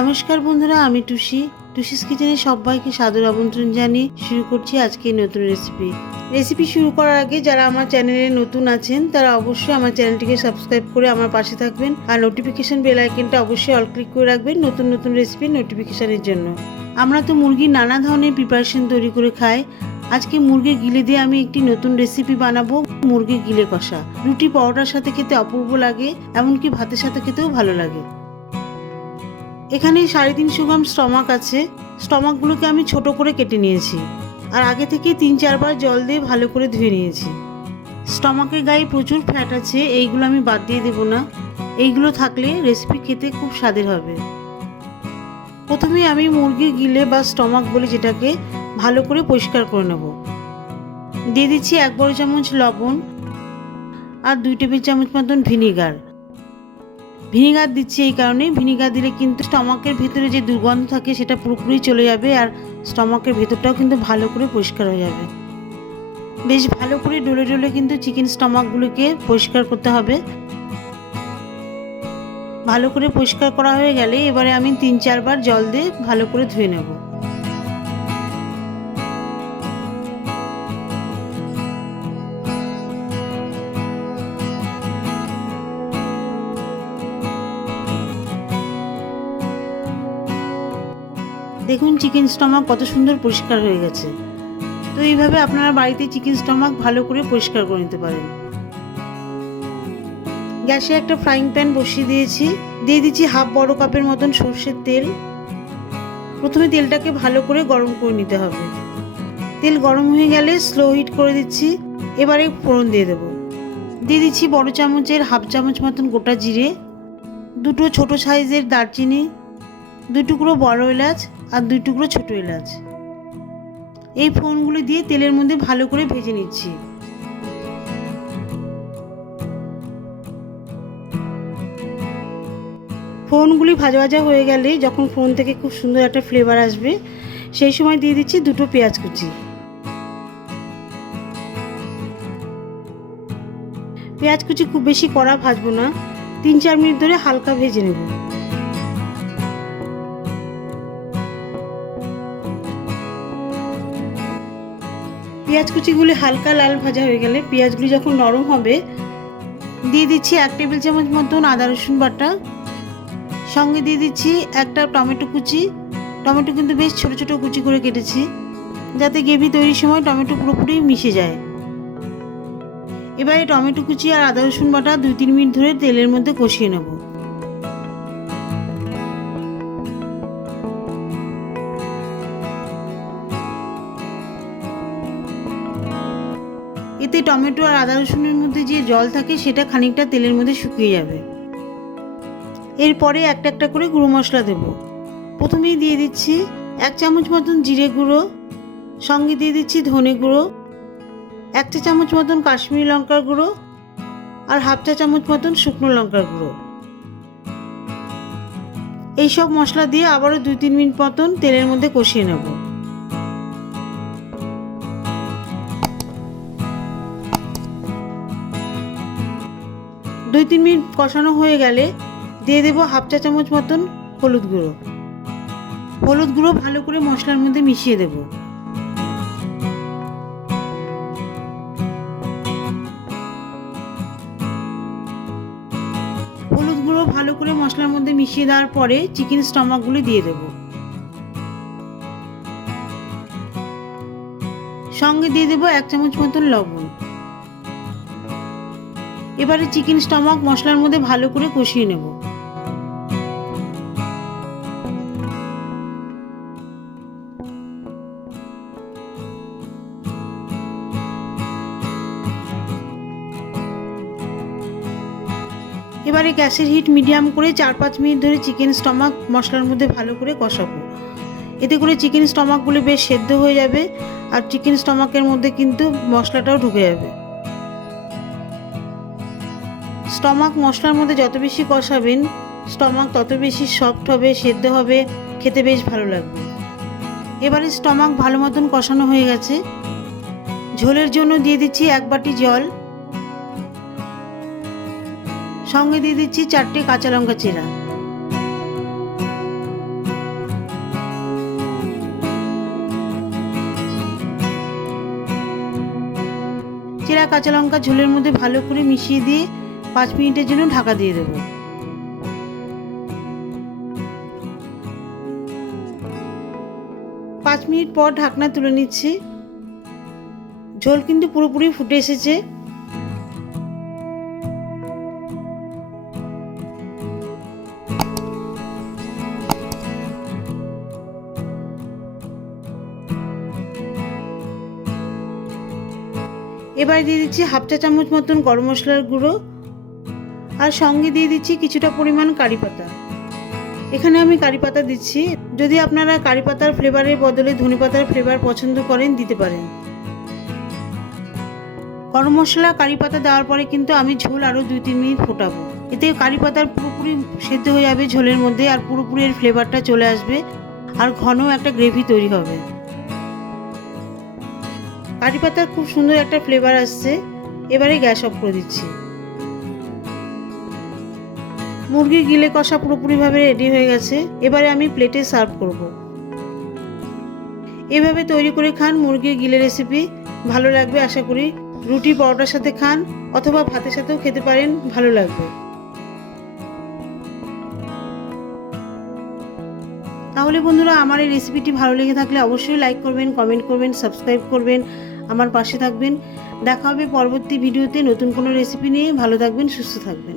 নমস্কার বন্ধুরা, আমি টুসিস কিচেনে সবাইকে সাদর আমন্ত্রণ জানিয়ে শুরু করছি আজকে নতুন রেসিপি শুরু করার আগে যারা আমার চ্যানেলে নতুন আছেন তারা অবশ্যই আমার চ্যানেলটিকে সাবস্ক্রাইব করে আমার পাশে থাকবেন আর নোটিফিকেশন বেল আইকনটা অবশ্যই অল ক্লিক করে রাখবেন নতুন নতুন রেসিপির নোটিফিকেশনের জন্য। আমরা তো মুরগির নানা ধরনের প্রিপারেশন তৈরি করে খাই। আজকে মুরগির গিলে দিয়ে আমি একটি নতুন রেসিপি বানাবো, মুরগির গিলে কষা। রুটি পরোটার সাথে খেতে অপূর্ব লাগে, এমনকি ভাতের সাথে খেতেও ভালো লাগে। এখানে 350 গ্রাম স্টমাক আছে। স্টমাকগুলোকে আমি ছোট করে কেটে নিয়েছি আর আগে থেকে 3-4 বার জল দিয়ে ভালো করে ধুয়ে নিয়েছি। স্টমাকের গায়ে প্রচুর ফ্যাট আছে, এইগুলো আমি বাদ দিয়ে দেবো না। এইগুলো থাকলে রেসিপি খেতে খুব স্বাদের হবে। প্রথমে আমি মুরগির গিলে বা স্টমাক বলি যেটাকে, ভালো করে পরিষ্কার করে নেব। দিয়ে দিচ্ছি 1 বড় চামচ লবণ আর 2 টেবিল চামচ মতন ভিনিগার দিচ্ছি এই কারণে, ভিনিগার দিলে কিন্তু স্টমাকের ভেতরে যে দুর্গন্ধ থাকে সেটা পুরোপুরি চলে যাবে আর স্টমাকের ভেতরটাও কিন্তু ভালো করে পরিষ্কার হয়ে যাবে। বেশ ভালো করে ডলে ডলে কিন্তু চিকেন স্টমাকগুলোকে পরিষ্কার করতে হবে। ভালো করে পরিষ্কার করা হয়ে গেলে এবারে আমি 3-4 বার জল দিয়ে ভালো করে ধুয়ে নেব। দেখুন চিকেন স্টমাক কত সুন্দর পরিষ্কার হয়ে গেছে। তো এইভাবে আপনারা বাড়িতে চিকেন স্টমাক ভালো করে পরিষ্কার করে নিতে পারেন। গ্যাসে একটা ফ্রাইং প্যান বসিয়ে দিয়েছি, দিয়ে দিচ্ছি 1/2 বড় কাপের মতন সর্ষের তেল। প্রথমে তেলটাকে ভালো করে গরম করে নিতে হবে। তেল গরম হয়ে গেলে স্লো হিট করে দিচ্ছি। এবারে ফোড়ন দিয়ে দেবো। দিয়ে দিচ্ছি বড় চামচের 1/2 চামচ মতন গোটা জিরে, 2টো ছোট সাইজের দারচিনি, 2 টুকরো বড় এলাচ আর 2 টুকরো ছোট এলাচ। এই ফোড়নগুলি দিয়ে তেলের মধ্যে ভালো করে ভেজে নিচ্ছি। ফোড়নগুলি ভাজা ভাজা হয়ে গেলে যখন ফোড়ন থেকে খুব সুন্দর একটা ফ্লেভার আসবে সেই সময় দিয়ে দিচ্ছি 2টো পেঁয়াজ কুচি। পেঁয়াজ কুচি খুব বেশি কড়া ভাজবো না, 3-4 মিনিট ধরে হালকা ভেজে নেব। পেঁয়াজ কুচিগুলি হালকা লাল ভাজা হয়ে গেলে, পেঁয়াজগুলি যখন নরম হবে, দিয়ে দিচ্ছি 1 টেবিল চামচ মতন আদা রসুন বাটা। সঙ্গে দিয়ে দিচ্ছি একটা টমেটো কুচি। টমেটো কিন্তু বেশ ছোট ছোট কুচি করে কেটেছি, যাতে গ্রেভি তৈরির সময় টমেটো পুরোপুরি মিশে যায়। এবারে টমেটো কুচি আর আদা রসুন বাটা 2-3 মিনিট ধরে তেলের মধ্যে কষিয়ে নেব। এতে টমেটো আর আদা রসুনের মধ্যে যে জল থাকে সেটা খানিকটা তেলের মধ্যে শুকিয়ে যাবে। এরপরে একটা একটা করে গুঁড়ো মশলা দেব। প্রথমেই দিয়ে দিচ্ছি 1 চামচ মতন জিরে গুঁড়ো, সঙ্গে দিয়ে দিচ্ছি ধনে গুঁড়ো, 1 চা চামচ মতন কাশ্মীরি লঙ্কার গুঁড়ো আর 1/2 চা চামচ মতন শুকনো লঙ্কার গুঁড়ো। এইসব মশলা দিয়ে আবারও 2-3 মিনিট মতন তেলের মধ্যে কষিয়ে নেব। দুই 3 মিনিট কষানো হয়ে গেলে দিয়ে দেবো 1/2 চা চামচ মতন হলুদ গুঁড়ো ভালো করে মশলার মধ্যে মিশিয়ে দেব। হলুদ গুঁড়ো ভালো করে মশলার মধ্যে মিশিয়ে দেওয়ার পরে চিকেন স্টমাকগুলি দিয়ে দেব। সঙ্গে দিয়ে দেবো 1 চামচ মতন লবণ। এবারে চিকেন স্টমাক মশলার মধ্যে ভালো করে কষিয়ে নেব। এবারে গ্যাসের হিট মিডিয়াম করে 4-5 মিনিট ধরে চিকেন স্টমাক মশলার মধ্যে ভালো করে কষাবো। এতে করে চিকেন স্টমাকগুলি বেশ সেদ্ধ হয়ে যাবে আর চিকেন স্টমাকের মধ্যে কিন্তু মশলাটাও ঢুকে যাবে। স্টমাক মশলার মধ্যে যত বেশি কষাবেন স্টমাক তত বেশি সফট হবে, সেদ্ধ হবে, খেতে বেশ ভালো লাগবে। এবারে স্টমাক ভালো মতন কষানো হয়ে গেছে। ঝোলের জন্য দিয়ে দিচ্ছি 1 বাটি জল, সঙ্গে দিয়ে দিচ্ছি 4টে কাঁচা লঙ্কা চেরা। কাঁচা লঙ্কা ঝোলের মধ্যে ভালো করে মিশিয়ে দিয়ে 5 মিনিটের জন্য ঢাকা দিয়ে দেবো। 5 মিনিট পর ঢাকনা তুলে নিচ্ছি। ঝোল কিন্তু পুরোপুরি ফুটে এসেছে। এবার দিয়ে দিচ্ছি হাফ চা চামচ মতন গরম মশলার গুঁড়ো, আর সঙ্গে দিয়ে দিচ্ছি কিছুটা পরিমাণ কারি পাতা। এখানে আমি কারি পাতা দিচ্ছি, যদি আপনারা কারি পাতার ফ্লেভারের বদলে ধনে পাতার ফ্লেভার পছন্দ করেন দিতে পারেন। গরম মশলা কারি পাতা দেওয়ার পরে কিন্তু আমি ঝোল আরও 2-3 মিনিট ফোটাবো। এতে কারি পাতার পুরোপুরি সেদ্ধ হয়ে যাবে ঝোলের মধ্যে, আর পুরোপুরি এর ফ্লেভারটা চলে আসবে, আর ঘন একটা গ্রেভি তৈরি হবে। কারি পাতার খুব সুন্দর একটা ফ্লেভার আসছে। এবারে গ্যাস অফ করে দিচ্ছি। মুরগির গিলে কষা পুরোপুরিভাবে রেডি হয়ে গেছে। এবারে আমি প্লেটে সার্ভ করব। এভাবে তৈরি করে খান মুরগির গিলে রেসিপি, ভালো লাগবে আশা করি। রুটি পরোটার সাথে খান অথবা ভাতের সাথেও খেতে পারেন, ভালো লাগবে। তাহলে বন্ধুরা, আমার এই রেসিপিটি ভালো লেগে থাকলে অবশ্যই লাইক করবেন, কমেন্ট করবেন, সাবস্ক্রাইব করবেন, আমার পাশে থাকবেন। দেখা হবে পরবর্তী ভিডিওতে নতুন কোনো রেসিপি নিয়ে। ভালো থাকবেন, সুস্থ থাকবেন।